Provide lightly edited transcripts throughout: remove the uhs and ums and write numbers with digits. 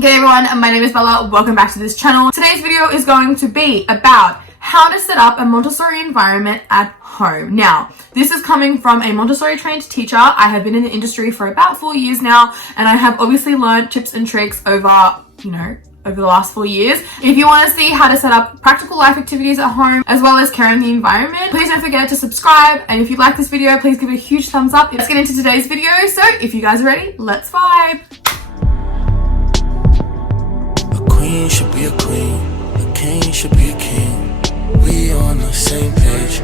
Okay everyone, my name is Bella. Welcome back to this channel. Today's video is going to be about how to set up a Montessori environment at home. Now, this is coming from a Montessori trained teacher. I have been in the industry for about 4 years now, and I have obviously learned tips and tricks over the last 4 years. If you want to see how to set up practical life activities at home as well as care in the environment, please don't forget to subscribe. And if you like this video, please give it a huge thumbs up. Let's get into today's video. So if you guys are ready, let's vibe. Queen should be a queen, a king should be a king. We on the same page.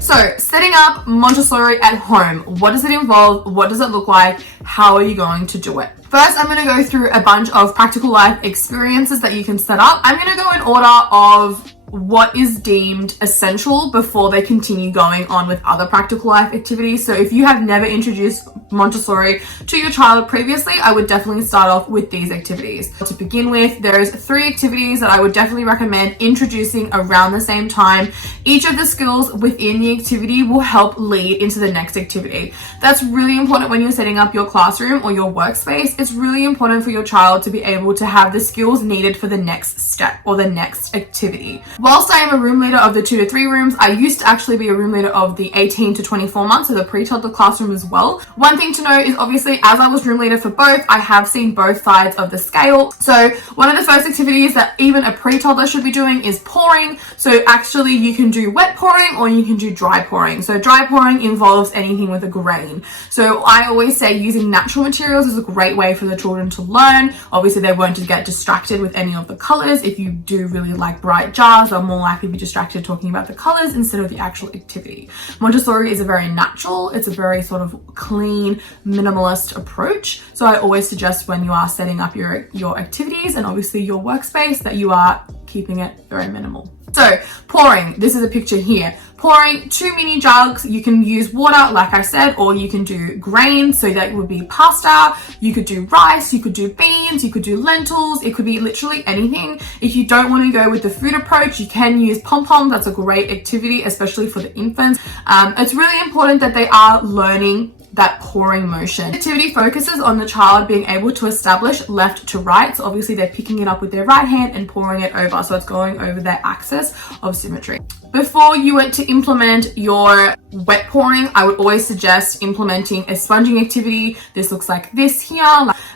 So, setting up Montessori at home. What does it involve? What does it look like? How are you going to do it? First, I'm going to go through a bunch of practical life experiences that you can set up. I'm going to go in order of what is deemed essential before they continue going on with other practical life activities. So if you have never introduced Montessori to your child previously, I would definitely start off with these activities. To begin with, there's 3 activities that I would definitely recommend introducing around the same time. Each of the skills within the activity will help lead into the next activity. That's really important when you're setting up your classroom or your workspace. It's really important for your child to be able to have the skills needed for the next step or the next activity. Whilst I am a room leader of the 2 to 3 rooms, I used to actually be a room leader of the 18 to 24 months, so the pre-toddler classroom as well. One thing to note is obviously as I was room leader for both, I have seen both sides of the scale. So one of the first activities that even a pre-toddler should be doing is pouring. So actually you can do wet pouring or you can do dry pouring. So dry pouring involves anything with a grain. So I always say using natural materials is a great way for the children to learn. Obviously they won't get distracted with any of the colors. If you do really like bright jars, they'll more likely be distracted talking about the colors instead of the actual activity. Montessori is a very natural, it's a very sort of clean, minimalist approach. So I always suggest when you are setting up your activities and obviously your workspace that you are keeping it very minimal. So pouring, this is a picture here. Pouring 2 mini jugs, you can use water like I said, or you can do grains, so that would be pasta, you could do rice, you could do beans, you could do lentils, it could be literally anything. If you don't want to go with the food approach, you can use pom-pom. That's a great activity, especially for the infants. It's really important that they are learning that pouring motion. Activity focuses on the child being able to establish left to right. So obviously they're picking it up with their right hand and pouring it over. So it's going over their axis of symmetry. Before you went to implement your wet pouring, I would always suggest implementing a sponging activity. This looks like this here.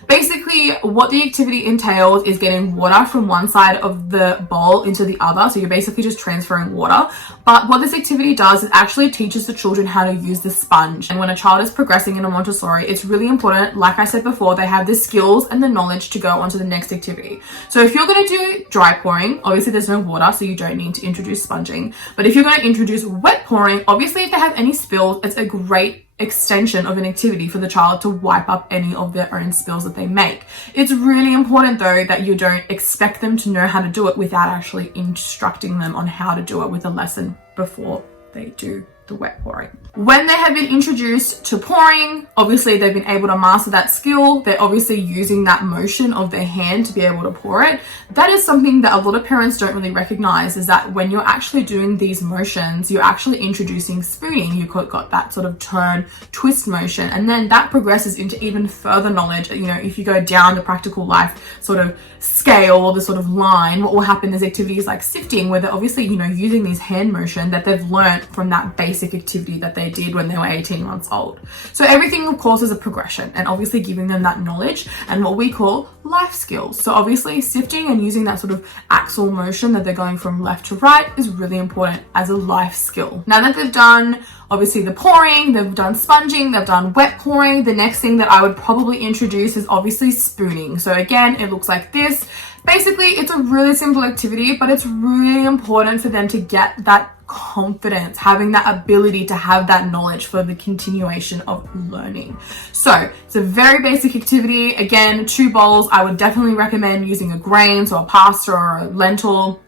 Basically, what the activity entails is getting water from one side of the bowl into the other. So you're basically just transferring water. But what this activity does is actually teaches the children how to use the sponge. And when a child is progressing in a Montessori, it's really important, like I said before, they have the skills and the knowledge to go on to the next activity. So if you're going to do dry pouring, obviously there's no water, so you don't need to introduce sponging. But if you're going to introduce wet pouring, obviously if they have any spills, it's a great extension of an activity for the child to wipe up any of their own spills that they make. It's really important though that you don't expect them to know how to do it without actually instructing them on how to do it with a lesson before they do the wet pouring. When they have been introduced to pouring, obviously they've been able to master that skill. They're obviously using that motion of their hand to be able to pour it. That is something that a lot of parents don't really recognize, is that when you're actually doing these motions, you're actually introducing spooning. You've got that sort of turn, twist motion, and then that progresses into even further knowledge. You know, if you go down the practical life sort of scale or the sort of line, what will happen is activities like sifting, where they're obviously, using these hand motion that they've learned from that basic activity that they did when they were 18 months old. So everything of course is a progression, and obviously giving them that knowledge and what we call life skills. So obviously sifting and using that sort of axial motion that they're going from left to right is really important as a life skill. Now that they've done obviously the pouring, they've done sponging, they've done wet pouring, the next thing that I would probably introduce is obviously spooning. So again, it looks like this. Basically, it's a really simple activity, but it's really important for them to get that confidence, having that ability to have that knowledge for the continuation of learning. So it's a very basic activity. Again, 2 bowls. I would definitely recommend using a grain, so a pasta or a lentil.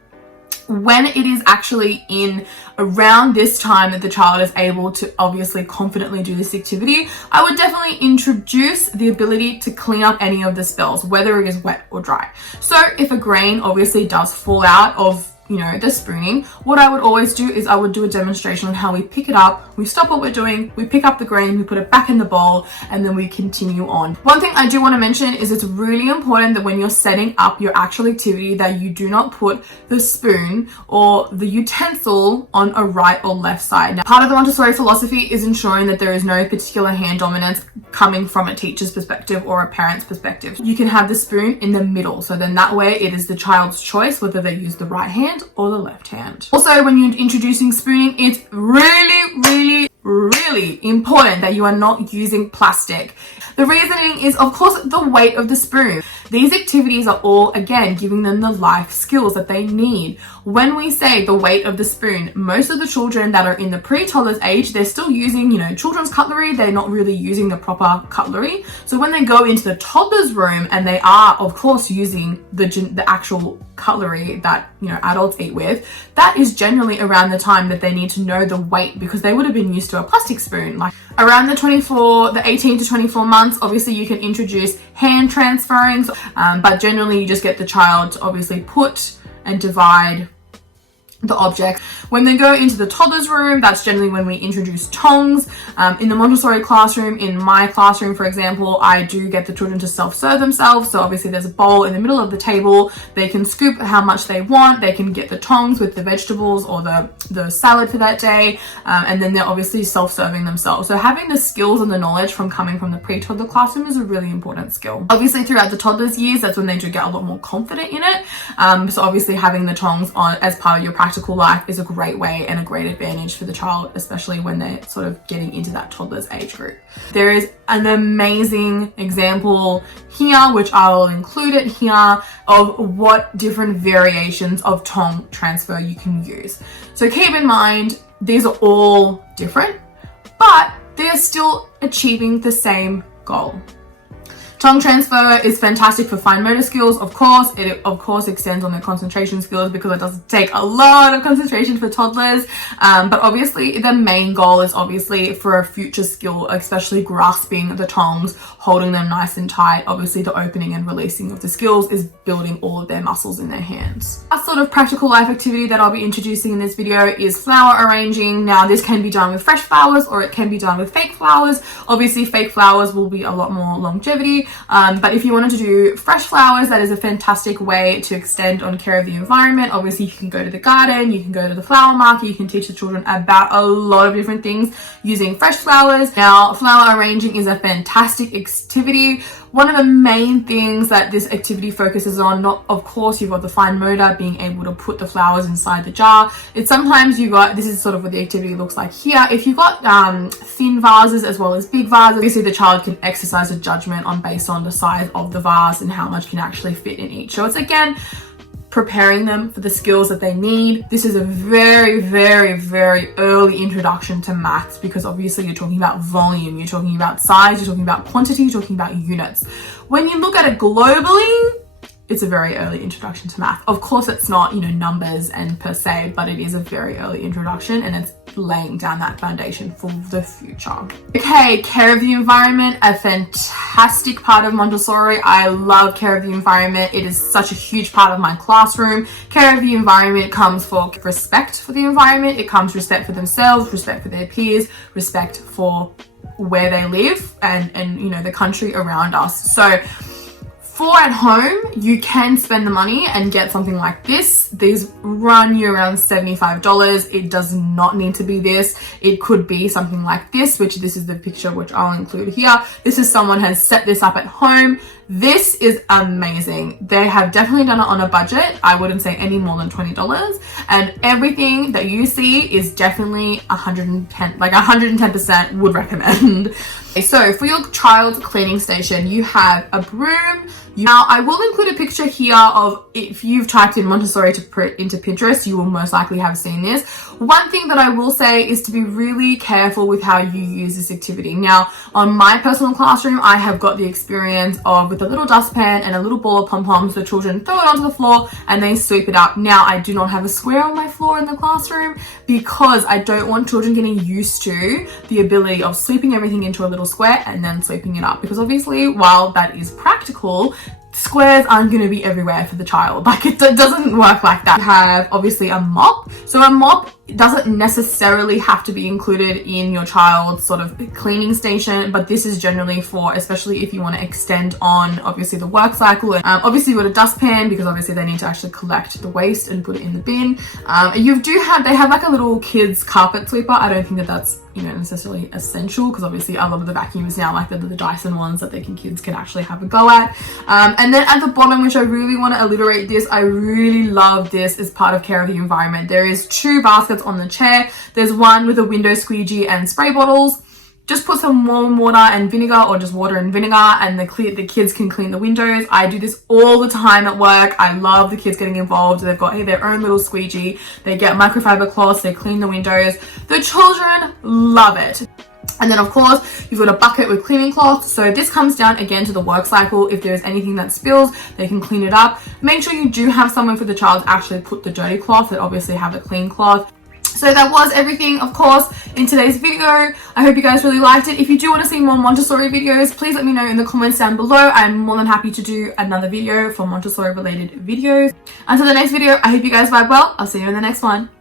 When it is actually in around this time that the child is able to obviously confidently do this activity, I would definitely introduce the ability to clean up any of the spills, whether it is wet or dry. So if a grain obviously does fall out of the spooning, what I would always do is I would do a demonstration on how we pick it up, we stop what we're doing, we pick up the grain, we put it back in the bowl, and then we continue on. One thing I do want to mention is it's really important that when you're setting up your actual activity that you do not put the spoon or the utensil on a right or left side. Now, part of the Montessori philosophy is ensuring that there is no particular hand dominance coming from a teacher's perspective or a parent's perspective. You can have the spoon in the middle, so then that way it is the child's choice whether they use the right hand or the left hand. Also, when you're introducing spooning, it's really important that you are not using plastic. The reasoning is, of course, the weight of the spoon. These activities are all, again, giving them the life skills that they need. When we say the weight of the spoon, most of the children that are in the pre-toddlers age, they're still using, children's cutlery. They're not really using the proper cutlery. So when they go into the toddler's room and they are, of course, using the actual cutlery that, adults eat with, that is generally around the time that they need to know the weight, because they would have been used to a plastic spoon. Like around the 18 to 24 months, obviously you can introduce hand transferring, but generally you just get the child to obviously put and divide the object. When they go into the toddler's room, that's generally when we introduce tongs. In the Montessori classroom, in my classroom, for example, I do get the children to self-serve themselves. So obviously there's a bowl in the middle of the table. They can scoop how much they want. They can get the tongs with the vegetables or the salad for that day. And then they're obviously self-serving themselves. So having the skills and the knowledge from coming from the pre-toddler classroom is a really important skill. Obviously throughout the toddler's years, that's when they do get a lot more confident in it. So obviously having the tongs on as part of your practical life is a great way and a great advantage for the child, especially when they're sort of getting into that toddler's age group. There is an amazing example here, which I will include it here, of what different variations of tong transfer you can use. So keep in mind, these are all different, but they are still achieving the same goal. Tongue transfer is fantastic for fine motor skills, of course. It, of course, extends on their concentration skills because it does take a lot of concentration for toddlers. But obviously, the main goal is obviously for a future skill, especially grasping the tongs, holding them nice and tight. Obviously, the opening and releasing of the skills is building all of their muscles in their hands. A sort of practical life activity that I'll be introducing in this video is flower arranging. Now, this can be done with fresh flowers or it can be done with fake flowers. Obviously, fake flowers will be a lot more longevity. But if you wanted to do fresh flowers, that is a fantastic way to extend on care of the environment. Obviously, you can go to the garden, you can go to the flower market, you can teach the children about a lot of different things using fresh flowers. Now, flower arranging is a fantastic activity. One of the main things that this activity focuses on, of course, you've got the fine motor, being able to put the flowers inside the jar. It's sometimes this is sort of what the activity looks like here. If you've got thin vases as well as big vases, obviously the child can exercise a judgment based on the size of the vase and how much can actually fit in each. So it's, again, preparing them for the skills that they need. This is a very, very, very early introduction to maths, because obviously you're talking about volume, you're talking about size, you're talking about quantity, you're talking about units. When you look at it globally, it's a very early introduction to math. Of course, it's not, numbers and per se, but it is a very early introduction and it's laying down that foundation for the future. Okay, care of the environment, a fantastic part of Montessori. I love care of the environment. It is such a huge part of my classroom. Care of the environment comes for respect for the environment. It comes respect for themselves, respect for their peers, respect for where they live and the country around us. So for at home, you can spend the money and get something like this. These run you around $75. It does not need to be this. It could be something like this, which this is the picture which I'll include here. This is someone has set this up at home. This is amazing. They have definitely done it on a budget. I wouldn't say any more than $20. And everything that you see is definitely 110% would recommend. So for your child's cleaning station, you have a broom. Now, I will include a picture here of, if you've typed in Montessori into Pinterest, you will most likely have seen this. One thing that I will say is to be really careful with how you use this activity. Now, on my personal classroom, I have got the experience of with a little dustpan and a little ball of pom-poms, the children throw it onto the floor and they sweep it up. Now, I do not have a square on my floor in the classroom because I don't want children getting used to the ability of sweeping everything into a little square and then sweeping it up. Because obviously, while that is practical, squares aren't going to be everywhere for the child. Like, it doesn't work like that. You have obviously a mop. So a mop doesn't necessarily have to be included in your child's sort of cleaning station, but this is generally for, especially if you want to extend on obviously the work cycle. And obviously you've got a dustpan, because obviously they need to actually collect the waste and put it in the bin. They have like a little kids carpet sweeper. I don't think that that's, you know, necessarily essential, because obviously a lot of the vacuums now, like the Dyson ones that kids can actually have a go at. And then at the bottom, which I really want to alliterate this, I really love this as part of care of the environment. There is 2 baskets on the chair. There's one with a window squeegee and spray bottles. Just put some warm water and vinegar, or just water and vinegar, and the kids can clean the windows. I do this all the time at work. I love the kids getting involved. They've got their own little squeegee. They get microfiber cloths. They clean the windows. The children love it. And then of course, you've got a bucket with cleaning cloth. So this comes down again to the work cycle. If there's anything that spills, they can clean it up. Make sure you do have someone for the child to actually put the dirty cloth, and obviously have a clean cloth. So that was everything, of course, in today's video. I hope you guys really liked it. If you do want to see more Montessori videos, please let me know in the comments down below. I'm more than happy to do another video for Montessori related videos. Until the next video, I hope you guys vibe well. I'll see you in the next one.